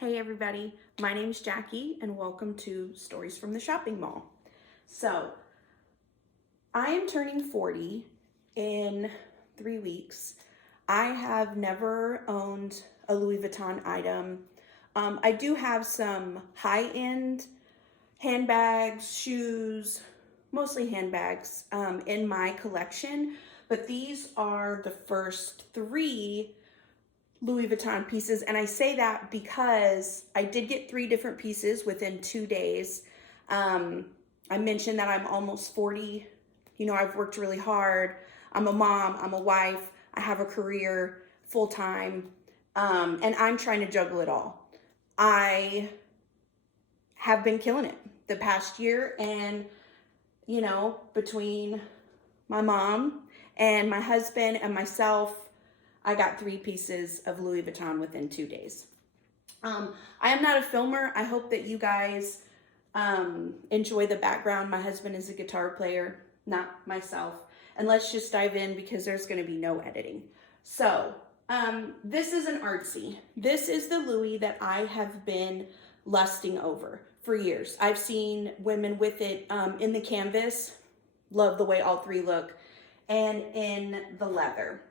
Hey everybody, my name's Jackie and welcome to Stories from the Shopping Mall. So, I am turning 40 in 3 weeks. I have never owned a Louis Vuitton item. I do have some high-end handbags, shoes, mostly handbags in my collection, but these are the first 3 Louis Vuitton pieces, and I say that because I did get 3 different pieces within 2 days. I mentioned that I'm almost 40. You know, I've worked really hard. I'm a mom, I'm a wife, I have a career full time, and I'm trying to juggle it all. I have been killing it the past year, and you know, between my mom and my husband and myself, I got 3 pieces of Louis Vuitton within 2 days. I am not a filmer. I hope that you guys enjoy the background. My husband is a guitar player, not myself. And let's just dive in because there's going to be no editing. So this is an artsy. This is the Louis that I have been lusting over for years. I've seen women with it in the canvas. Love the way all 3 look. And in the leather.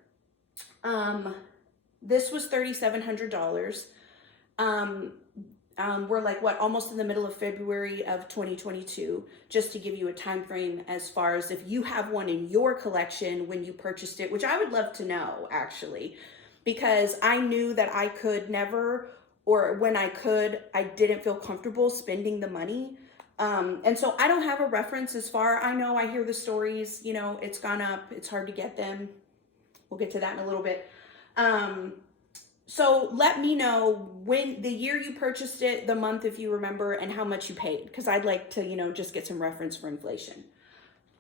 This was $3,700. We're like almost in the middle of February of 2022, just to give you a time frame as far as if you have one in your collection when you purchased it, which I would love to know actually, because I knew that I could never, or when I could, I didn't feel comfortable spending the money. And so I don't have a reference as far. I know I hear the stories, you know, it's gone up, it's hard to get them. We'll get to that in a little bit. So let me know when the year you purchased it, the month if you remember, and how much you paid, because I'd like to, you know, just get some reference for inflation.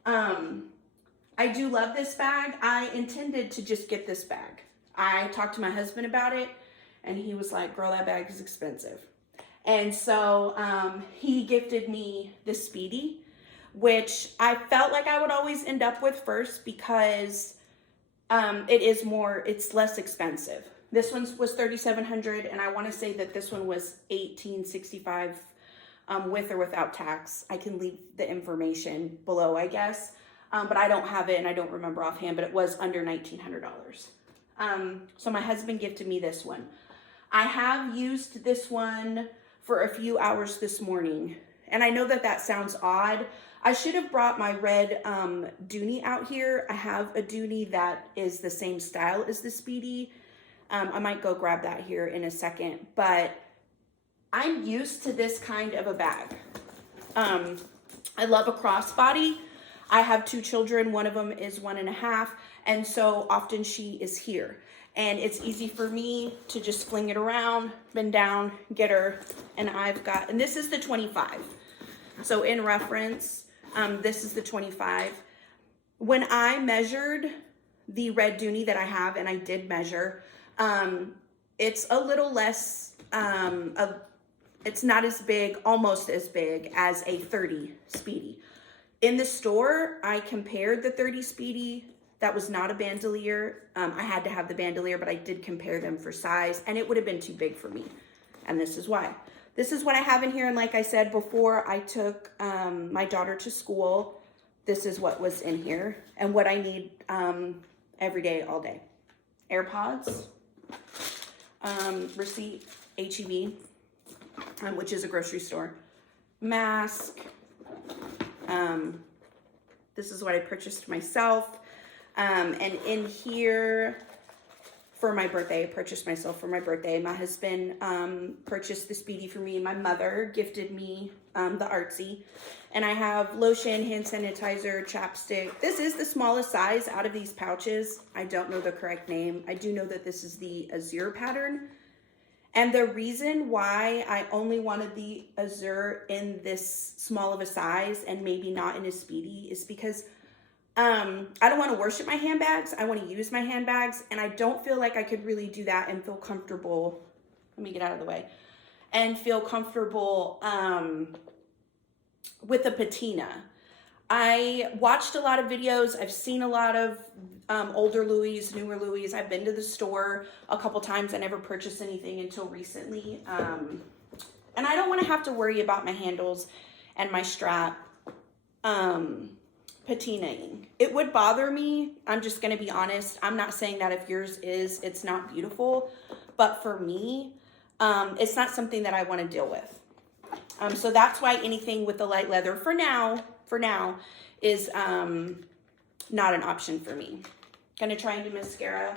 I do love this bag. I intended to just get this bag. I talked to my husband about it, and he was like, girl, that bag is expensive. And so he gifted me the Speedy, which I felt like I would always end up with first because it's less expensive. This one was $3,700, and I want to say that this one was $1,865 with or without tax. I can leave the information below, I guess, but I don't have it and I don't remember offhand, but it was under $1,900. So my husband gifted me this one. I have used this one for a few hours this morning, and I know that that sounds odd. I should have brought my red Dooney out here. I have a Dooney that is the same style as the Speedy. I might go grab that here in a second, but I'm used to this kind of a bag. I love a crossbody. I have 2 children. One of them is 1.5, and so often she is here. And it's easy for me to just fling it around, bend down, get her, and and this is the 25. So in reference, this is the 25. When I measured the red Dooney that I have, and I did measure, it's a little less, it's not as big, almost as big as a 30 Speedy. In the store, I compared the 30 Speedy. That was not a bandolier. I had to have the bandolier, but I did compare them for size, and it would have been too big for me. And this is why. This is what I have in here, and like I said before, I took my daughter to school. This is what was in here, and what I need every day, all day. AirPods, receipt, H-E-B, which is a grocery store. Mask. This is what I purchased myself. And in here, for my birthday, I purchased myself for my birthday. My husband purchased the Speedy for me. My mother gifted me the Artsy. And I have lotion, hand sanitizer, chapstick. This is the smallest size out of these pouches. I don't know the correct name. I do know that this is the Azure pattern. And the reason why I only wanted the Azure in this small of a size and maybe not in a Speedy is because I don't want to worship my handbags. I want to use my handbags, and I don't feel like I could really do that and feel comfortable. Let me get out of the way. And feel comfortable with a patina. I watched a lot of videos. I've seen a lot of older Louis, newer Louis. I've been to the store a couple times. I never purchased anything until recently. And I don't want to have to worry about my handles and my strap patinaing. It would bother me. I'm just going to be honest. I'm not saying that if yours is, it's not beautiful. But for me, it's not something that I want to deal with. So that's why anything with the light leather for now is not an option for me. Gonna try and do mascara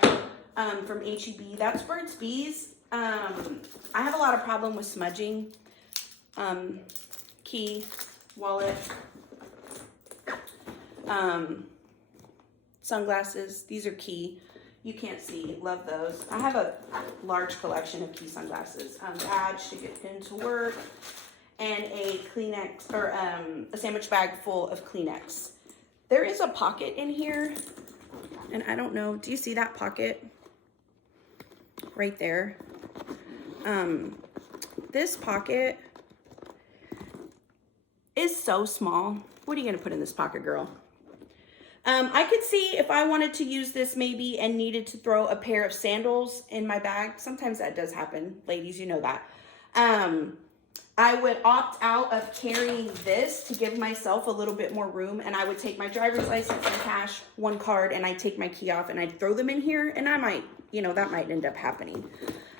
from H-E-B. That's Burt's Bees. I have a lot of problem with smudging. Key, wallet, sunglasses. These are Key. You can't see. Love those. I have a large collection of Key sunglasses. Badge to get into work. And a Kleenex, or a sandwich bag full of Kleenex. There is a pocket in here, and I don't know, do you see that pocket? Right there. This pocket is so small. What are you gonna put in this pocket, girl? I could see if I wanted to use this maybe and needed to throw a pair of sandals in my bag. Sometimes that does happen, ladies, you know that. I would opt out of carrying this to give myself a little bit more room, and I would take my driver's license and cash, one card, and I'd take my key off and I'd throw them in here, and I might, you know, that might end up happening.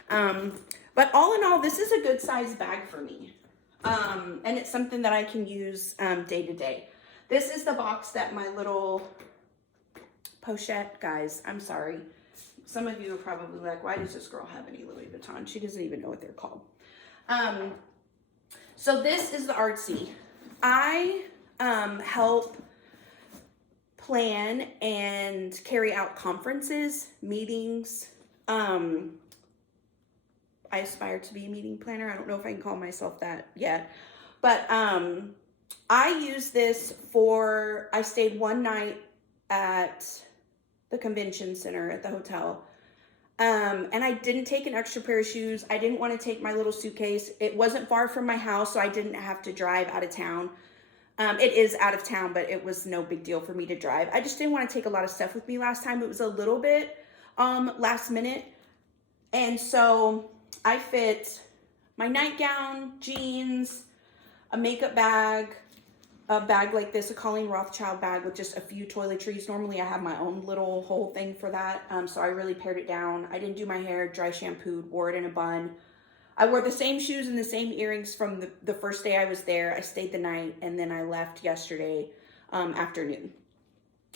But all in all, this is a good size bag for me. And it's something that I can use day to day. This is the box that my little pochette, guys, I'm sorry. Some of you are probably like, why does this girl have any Louis Vuitton? She doesn't even know what they're called. So this is the Artsy. I help plan and carry out conferences, meetings. I aspire to be a meeting planner. I don't know if I can call myself that yet. But I use this for, I stayed one night at the convention center at the hotel. And I didn't take an extra pair of shoes. I didn't want to take my little suitcase. It wasn't far from my house, so I didn't have to drive out of town. It is out of town, but it was no big deal for me to drive. I just didn't want to take a lot of stuff with me last time. It was a little bit last minute. And so I fit my nightgown, jeans, a makeup bag, a bag like this, a Colleen Rothschild bag with just a few toiletries. Normally I have my own little whole thing for that. So I really pared it down. I didn't do my hair, dry shampooed, wore it in a bun. I wore the same shoes and the same earrings from the first day I was there. I stayed the night, and then I left yesterday afternoon.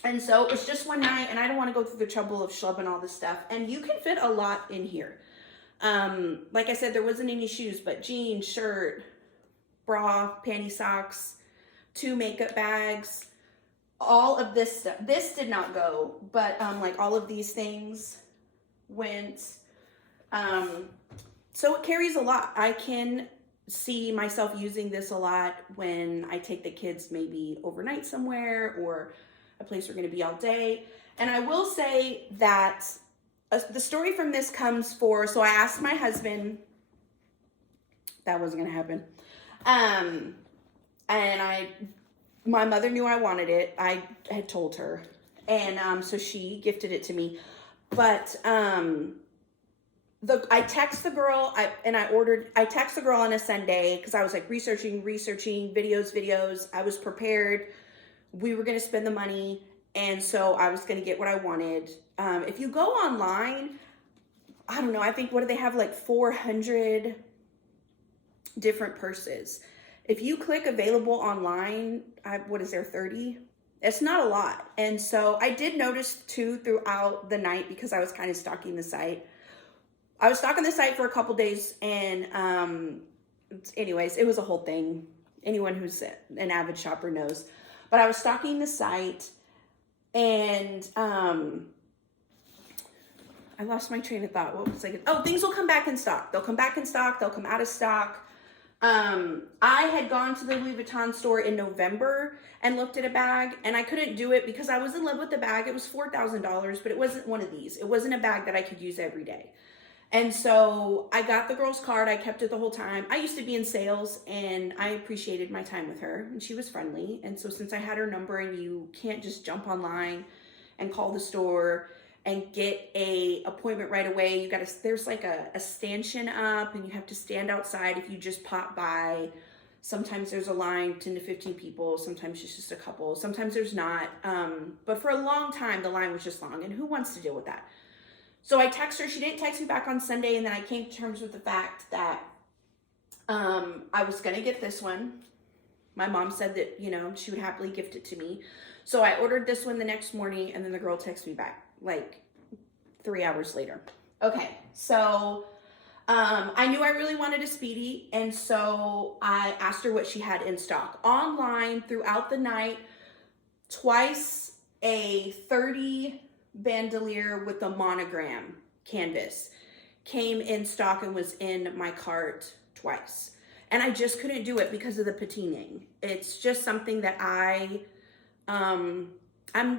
And so it was just one night, and I don't want to go through the trouble of schlepping all this stuff. And you can fit a lot in here. Like I said, there wasn't any shoes, but jeans, shirt, bra, panty, socks, 2 makeup bags, all of this stuff. This did not go, but like all of these things went. So it carries a lot. I can see myself using this a lot when I take the kids maybe overnight somewhere or a place we're going to be all day. And I will say that the story from this comes for, so I asked my husband, that wasn't going to happen. And my mother knew I wanted it. I had told her. And so she gifted it to me. But I text the girl, I text the girl on a Sunday because I was like researching, videos. I was prepared. We were going to spend the money. And so I was going to get what I wanted. If you go online, I don't know, I think, what do they have, like 400 different purses. If you click available online, what is there, 30? It's not a lot. And so I did notice too throughout the night, because I was kind of stalking the site. I was stalking the site for a couple days, and anyways, it was a whole thing. Anyone who's an avid shopper knows. But I was stalking the site, and I lost my train of thought. What was I? Oh, things will come back in stock. They'll come back in stock. They'll come out of stock. I had gone to the Louis Vuitton store in November and looked at a bag, and I couldn't do it because I was in love with the bag. It was $4,000, but it wasn't one of these. It wasn't a bag that I could use every day. And so I got the girl's card. I kept it the whole time. I used to be in sales and I appreciated my time with her and she was friendly. And so since I had her number, and you can't just jump online and call the store and get a appointment right away, there's like a stanchion up and you have to stand outside if you just pop by. Sometimes there's a line, 10 to 15 people. Sometimes it's just a couple. Sometimes there's not. But for a long time, the line was just long, and who wants to deal with that? So I text her. She didn't text me back on Sunday, and then I came to terms with the fact that I was going to get this one. My mom said that, she would happily gift it to me. So I ordered this one the next morning, and then the girl texted me back like 3 hours later. Okay, so I knew I really wanted a Speedy, and so I asked her what she had in stock. Online throughout the night, twice a 30 bandolier with a monogram canvas came in stock and was in my cart twice. And I just couldn't do it because of the patining. It's just something that I'm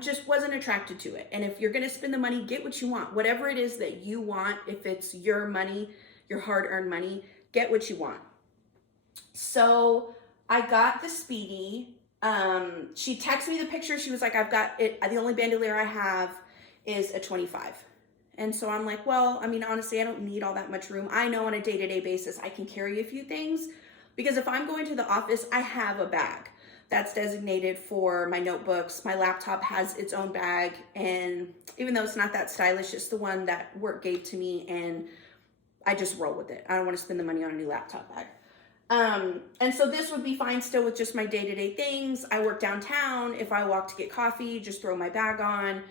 just wasn't attracted to it. And if you're going to spend the money, get what you want. Whatever it is that you want, if it's your money, your hard-earned money, get what you want. So I got the Speedy. She texted me the picture. She was like, I've got it. The only bandolier I have is a 25. And so I'm like, well, I mean, honestly, I don't need all that much room. I know on a day-to-day basis, I can carry a few things because if I'm going to the office, I have a bag that's designated for my notebooks. My laptop has its own bag. And even though it's not that stylish, it's the one that work gave to me. And I just roll with it. I don't want to spend the money on a new laptop bag. And so this would be fine still with just my day-to-day things. I work downtown. If I walk to get coffee, just throw my bag on.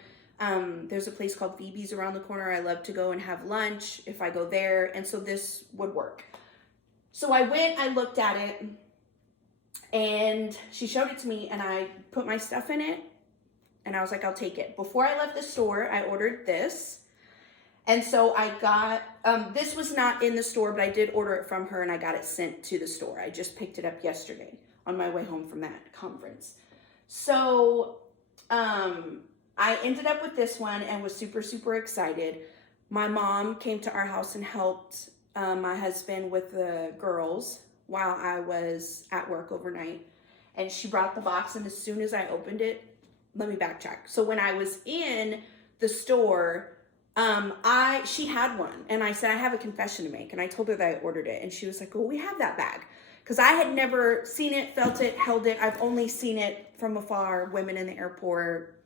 There's a place called Phoebe's around the corner. I love to go and have lunch if I go there. And so this would work. So I went, I looked at it, and she showed it to me, and I put my stuff in it, and I was like, I'll take it. Before I left the store, I ordered this. And so I got, this was not in the store, but I did order it from her, and I got it sent to the store. I just picked it up yesterday on my way home from that conference. So I ended up with this one and was super, super excited. My mom came to our house and helped my husband with the girls while I was at work overnight. And she brought the box, and as soon as I opened it, let me backtrack. So when I was in the store, she had one, and I said, I have a confession to make. And I told her that I ordered it, and she was like, well, we have that bag. Because I had never seen it, felt it, held it. I've only seen it from afar, women in the airport,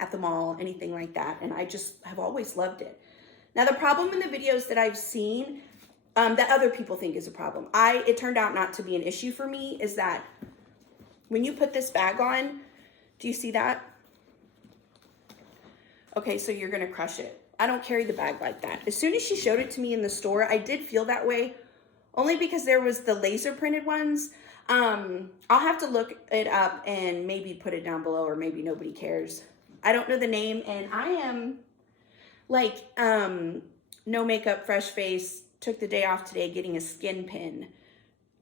at the mall, anything like that. And I just have always loved it. Now, the problem in the videos that I've seen that other people think is a problem, it turned out not to be an issue for me, is that when you put this bag on, do you see that? Okay, so you're going to crush it. I don't carry the bag like that. As soon as she showed it to me in the store, I did feel that way, only because there was the laser printed ones. I'll have to look it up and maybe put it down below, or maybe nobody cares. I don't know the name, and I am like no makeup, fresh face, took the day off today getting a skin pin.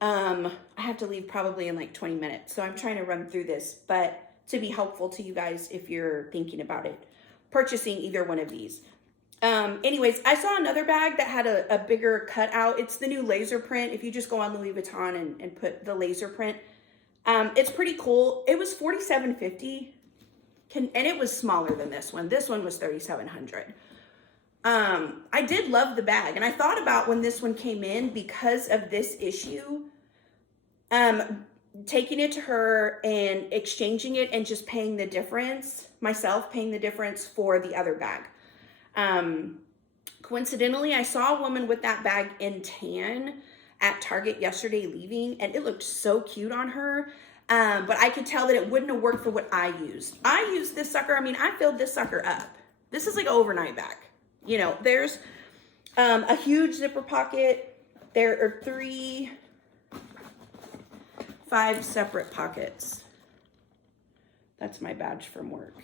I have to leave probably in like 20 minutes, so I'm trying to run through this, but to be helpful to you guys if you're thinking about it, purchasing either one of these. Anyways, I saw another bag that had a bigger cutout. It's the new laser print. If you just go on Louis Vuitton and put the laser print, it's pretty cool. It was $47.50, and it was smaller than this one. This one was $3,700. I did love the bag, and I thought about when this one came in, because of this issue, taking it to her and exchanging it and just paying the difference, myself paying the difference for the other bag. Coincidentally, I saw a woman with that bag in tan at Target yesterday leaving, and it looked so cute on her. But I could tell that it wouldn't have worked for what I used. I used this sucker. I mean, I filled this sucker up. This is like an overnight bag. You know, there's a huge zipper pocket. There are 5 separate pockets. That's my badge from work.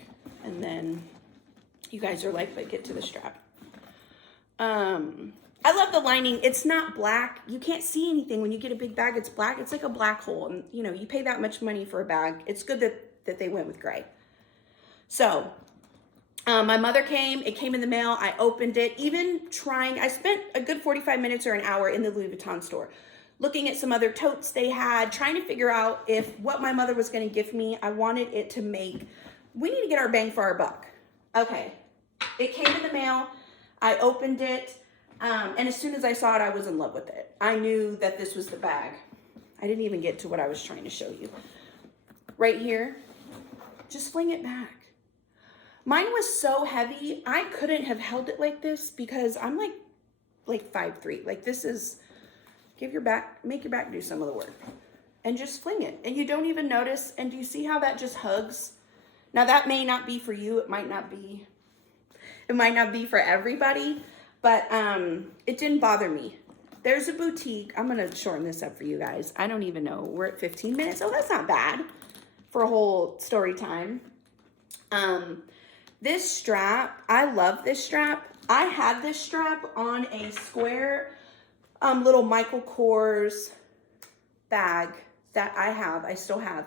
And then you guys are like, but get to the strap. I love the lining. It's not black. You can't see anything when you get a big bag. It's black. It's like a black hole. And, you know, you pay that much money for a bag. It's good that they went with gray. So My mother came, it came in the mail, I opened it, I spent a good 45 minutes or an hour in the Louis Vuitton store, looking at some other totes they had, trying to figure out if what my mother was gonna give me, I wanted it to we need to get our bang for our buck. Okay, it came in the mail, I opened it, and as soon as I saw it, I was in love with it. I knew that this was the bag. I didn't even get to what I was trying to show you. Right here, just fling it back. Mine was so heavy, I couldn't have held it like this because I'm like 5'3". Like this is, make your back do some of the work. And just fling it. And you don't even notice. And do you see how that just hugs? Now that may not be for you. It might not be for everybody. But it didn't bother me. There's a boutique. I'm going to shorten this up for you guys. I don't even know. We're at 15 minutes. Oh, that's not bad for a whole story time. This strap, I love this strap. I had this strap on a square little Michael Kors bag that I still have,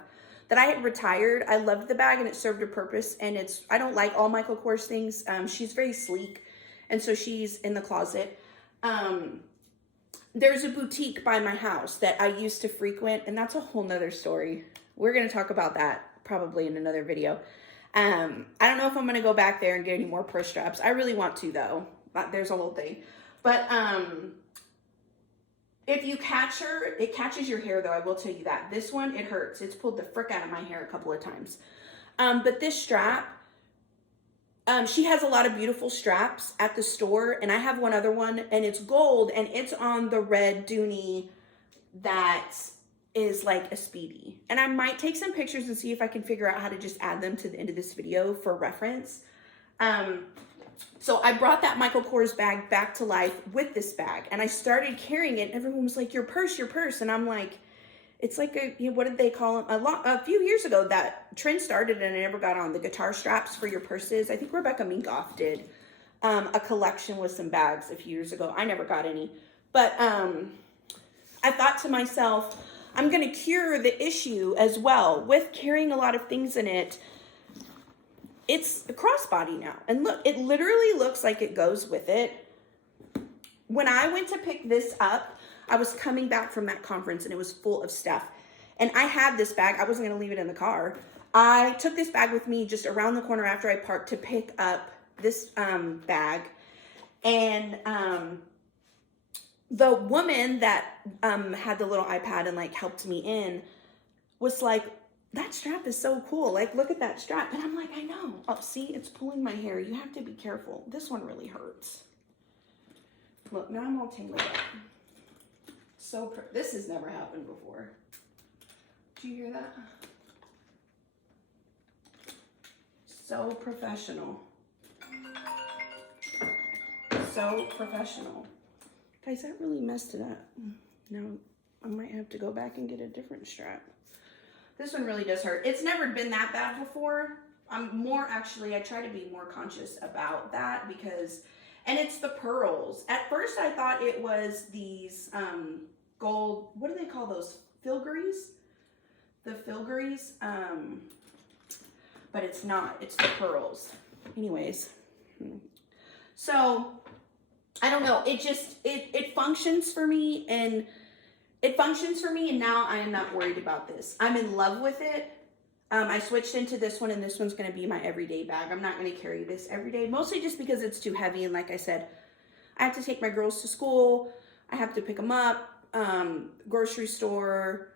that I had retired. I loved the bag and it served a purpose, and I don't like all Michael Kors things. She's very sleek, and so she's in the closet. There's a boutique by my house that I used to frequent, and that's a whole nother story. We're going to talk about that probably in another video. I don't know if I'm going to go back there and get any more purse straps. I really want to though. There's a whole thing. But if you catch her, it catches your hair though. I will tell you that. This one, it hurts. It's pulled the frick out of my hair a couple of times. But this strap, she has a lot of beautiful straps at the store, and I have one other one, and it's gold, and it's on the red Dooney that is like a Speedy. And I might take some pictures and see if I can figure out how to just add them to the end of this video for reference. So I brought that Michael Kors bag back to life with this bag, and I started carrying it. Everyone was like, your purse. And I'm like, it's like what did they call them? A few years ago, that trend started and I never got on, the guitar straps for your purses. I think Rebecca Minkoff did a collection with some bags a few years ago. I never got any, but I thought to myself, I'm going to cure the issue as well with carrying a lot of things in it. It's a crossbody now. And look, it literally looks like it goes with it. When I went to pick this up, I was coming back from that conference and it was full of stuff. And I had this bag. I wasn't going to leave it in the car. I took this bag with me just around the corner after I parked to pick up this bag. And the woman that had the little iPad and like helped me in was like, that strap is so cool. Like, look at that strap. And I'm like, I know. Oh, see, it's pulling my hair. You have to be careful. This one really hurts. Look, now I'm all tangled up. This has never happened before. Did you hear that? So professional. So professional. Guys, that really messed it up. Now, I might have to go back and get a different strap. This one really does hurt. It's never been that bad before. I try to be more conscious about that because, and it's the pearls. At first I thought it was these gold, what do they call those? Filigranes? The filigranes, but it's not, it's the pearls. Anyways, so I don't know. It just, it functions for me, and now I am not worried about this. I'm in love with it. I switched into this one, and this one's going to be my everyday bag. I'm not going to carry this every day, mostly just because it's too heavy. And like I said, I have to take my girls to school. I have to pick them up, grocery store,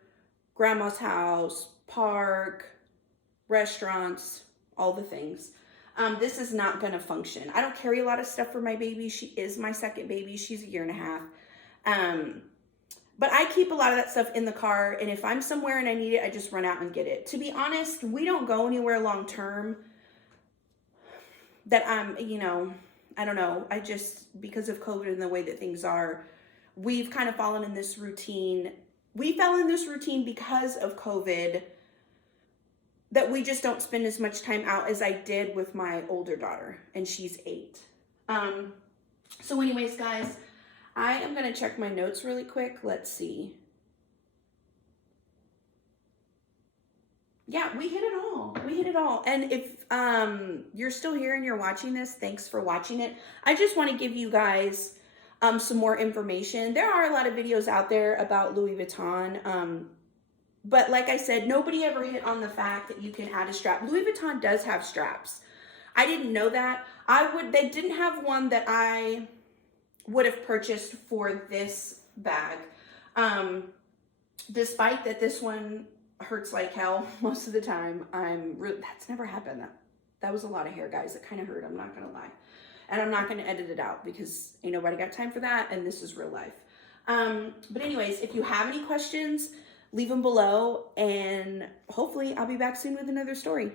grandma's house, park, restaurants, all the things. This is not going to function. I don't carry a lot of stuff for my baby. She is my second baby. She's 1.5 years. But I keep a lot of that stuff in the car, and if I'm somewhere and I need it, I just run out and get it. To be honest, we don't go anywhere long term that I'm, I don't know. I just, because of COVID and the way that things are, we've kind of fallen in this routine. We fell in this routine because of COVID, that we just don't spend as much time out as I did with my older daughter, and she's 8. So anyways, guys, I am going to check my notes really quick. Let's see. yeah, we hit it all. We hit it all. And if you're still here and you're watching this, thanks for watching it. I just want to give you guys some more information. There are a lot of videos out there about Louis Vuitton. But like I said, nobody ever hit on the fact that you can add a strap. Louis Vuitton does have straps. I didn't know that. They didn't have one that I would have purchased for this bag. Despite that this one hurts like hell most of the time. That's never happened. That was a lot of hair, guys. It kind of hurt, I'm not gonna lie. And I'm not gonna edit it out because ain't nobody got time for that, and this is real life. But anyways, if you have any questions, leave them below, and hopefully I'll be back soon with another story.